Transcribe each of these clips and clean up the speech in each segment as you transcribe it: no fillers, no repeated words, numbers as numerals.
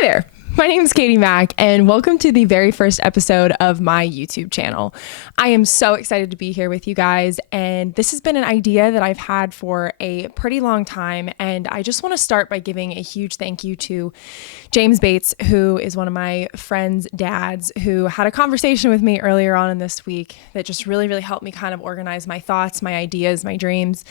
Hi there. My name is Katie Mack, and welcome to the very first episode of my YouTube channel. I am so excited to be here with you guys, and this has been an idea that I've had for a pretty long time, and I just want to start by giving a huge thank you to James Bates, who is one of my friend's dads, who had a conversation with me earlier on in this week that just really helped me kind of organize my thoughts, my ideas, my dreams.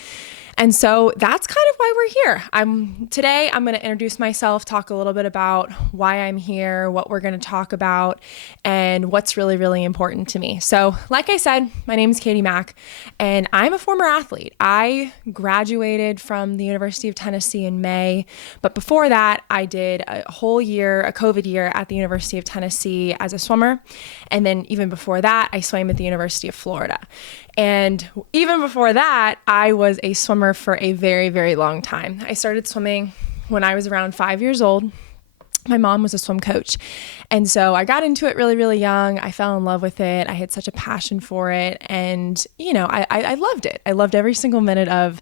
And so that's kind of why we're here. Today I'm going to introduce myself, talk a little bit about why I'm here, what we're going to talk about, and what's really important to me. So like I said, my name is Katie Mack, and I'm a former athlete. I graduated from the University of Tennessee in May, but before that, I did a whole year, a COVID year at the University of Tennessee as a swimmer. And then even before that, I swam at the University of Florida. And even before that, I was a swimmer for a very long time. I started swimming when I was around 5 years old. My mom was a swim coach. And so I got into it really young. I fell in love with it. I had such a passion for it. And, I loved it. I loved every single minute of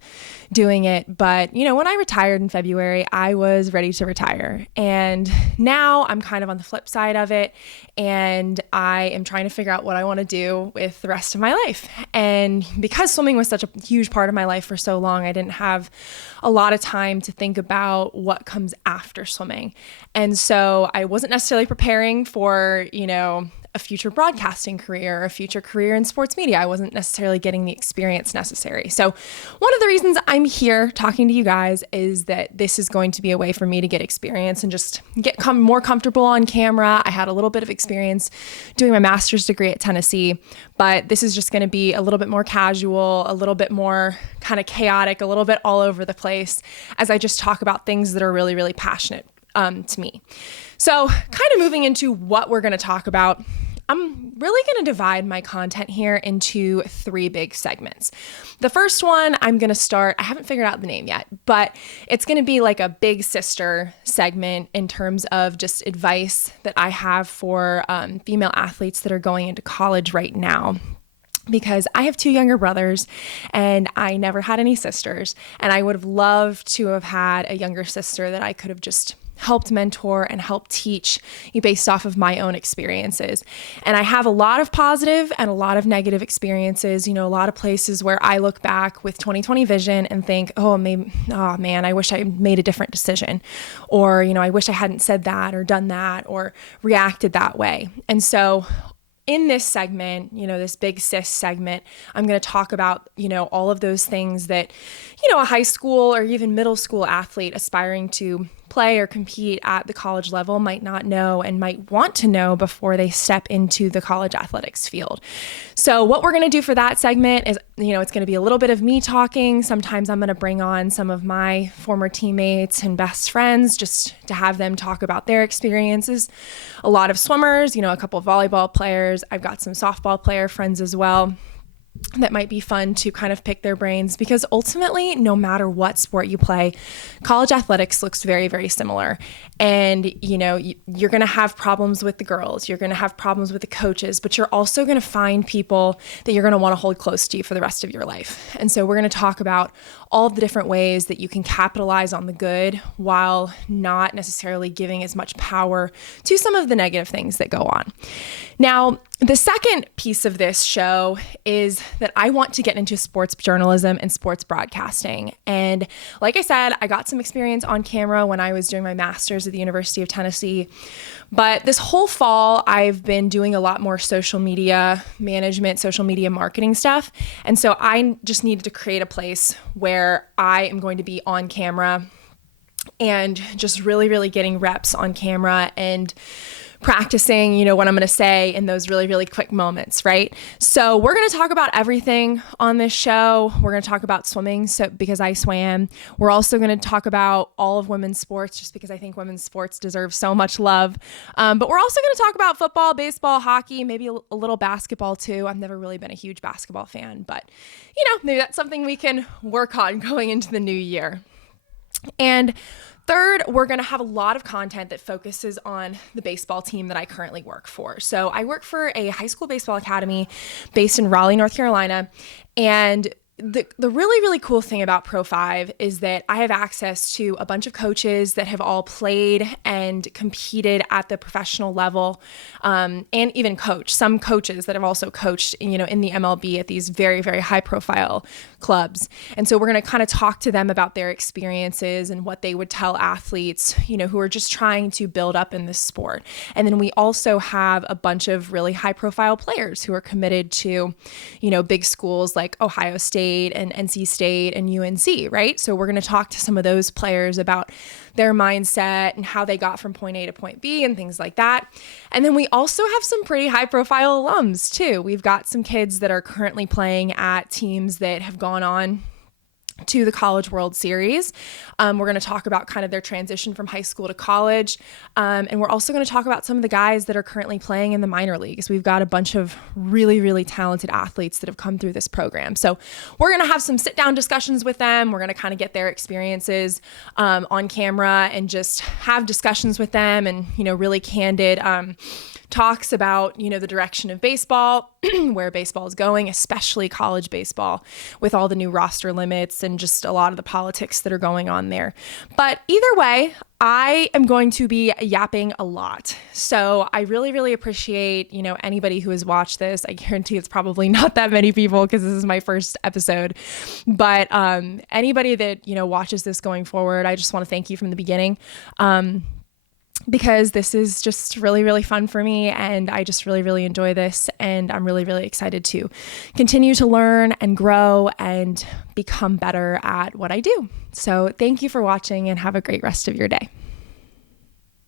doing it. But, when I retired in February, I was ready to retire. And now I'm kind of on the flip side of it. And I am trying to figure out what I want to do with the rest of my life. And because swimming was such a huge part of my life for so long, I didn't have a lot of time to think about what comes after swimming. And so I wasn't necessarily preparing for, a future broadcasting career, or a future career in sports media. I wasn't necessarily getting the experience necessary. So one of the reasons I'm here talking to you guys is that this is going to be a way for me to get experience and just get more comfortable on camera. I had a little bit of experience doing my master's degree at Tennessee, but this is just going to be a little bit more casual, a little bit more kind of chaotic, a little bit all over the place as I just talk about things that are really passionate to me. So kind of moving into what we're going to talk about, I'm really going to divide my content here into 3 big segments. The first one, I haven't figured out the name yet, but it's going to be like a big sister segment in terms of just advice that I have for female athletes that are going into college right now. Because I have 2 younger brothers and I never had any sisters, and I would have loved to have had a younger sister that I could have just helped mentor and help teach based off of my own experiences. And I have a lot of positive and a lot of negative experiences, a lot of places where I look back with 2020 vision and think, oh man, I wish I made a different decision. Or, I wish I hadn't said that or done that or reacted that way. And so in this segment, this big sis segment, I'm going to talk about, all of those things that, a high school or even middle school athlete aspiring to play or compete at the college level might not know and might want to know before they step into the college athletics field. So what we're going to do for that segment is, it's going to be a little bit of me talking. Sometimes I'm going to bring on some of my former teammates and best friends just to have them talk about their experiences. A lot of swimmers, a couple of volleyball players. I've got some softball player friends as well. That might be fun to kind of pick their brains, because ultimately, no matter what sport you play, college athletics looks very similar. And, you're going to have problems with the girls, you're going to have problems with the coaches, but you're also going to find people that you're going to want to hold close to you for the rest of your life. And so we're going to talk about all the different ways that you can capitalize on the good while not necessarily giving as much power to some of the negative things that go on. Now, the second piece of this show is that I want to get into sports journalism and sports broadcasting. And like I said, I got some experience on camera when I was doing my master's at the University of Tennessee. But this whole fall, I've been doing a lot more social media management, social media marketing stuff. And so I just needed to create a place where I am going to be on camera and just really getting reps on camera and practicing, what I'm going to say in those really quick moments, right? So we're going to talk about everything on this show. We're going to talk about swimming, because I swam. We're also going to talk about all of women's sports, just because I think women's sports deserve so much love. But we're also going to talk about football, baseball, hockey, maybe a little basketball too. I've never really been a huge basketball fan, but maybe that's something we can work on going into the new year. And third, we're going to have a lot of content that focuses on the baseball team that I currently work for. So I work for a high school baseball academy based in Raleigh, North Carolina. And the really, really cool thing about Pro 5 is that I have access to a bunch of coaches that have all played and competed at the professional level, and even some coaches that have also coached, in the MLB at these very, very high profile clubs. And so we're going to kind of talk to them about their experiences and what they would tell athletes, who are just trying to build up in this sport. And then we also have a bunch of really high profile players who are committed to, big schools like Ohio State and NC State and UNC, right? So we're going to talk to some of those players about their mindset and how they got from point A to point B and things like that. And then we also have some pretty high profile alums too. We've got some kids that are currently playing at teams that have gone on to the College World Series. We're going to talk about kind of their transition from high school to college. And we're also going to talk about some of the guys that are currently playing in the minor leagues. We've got a bunch of really, really talented athletes that have come through this program. So we're going to have some sit down discussions with them. We're going to kind of get their experiences on camera and just have discussions with them and, really candid talks about, the direction of baseball, where baseball is going, especially college baseball, with all the new roster limits and just a lot of the politics that are going on there. But either way, I am going to be yapping a lot. So I really, really appreciate, anybody who has watched this. I guarantee it's probably not that many people because this is my first episode. But anybody that, watches this going forward, I just want to thank you from the beginning. Because this is just really, really fun for me, and I just really, really enjoy this, and I'm really, really excited to continue to learn and grow and become better at what I do. So thank you for watching, and have a great rest of your day.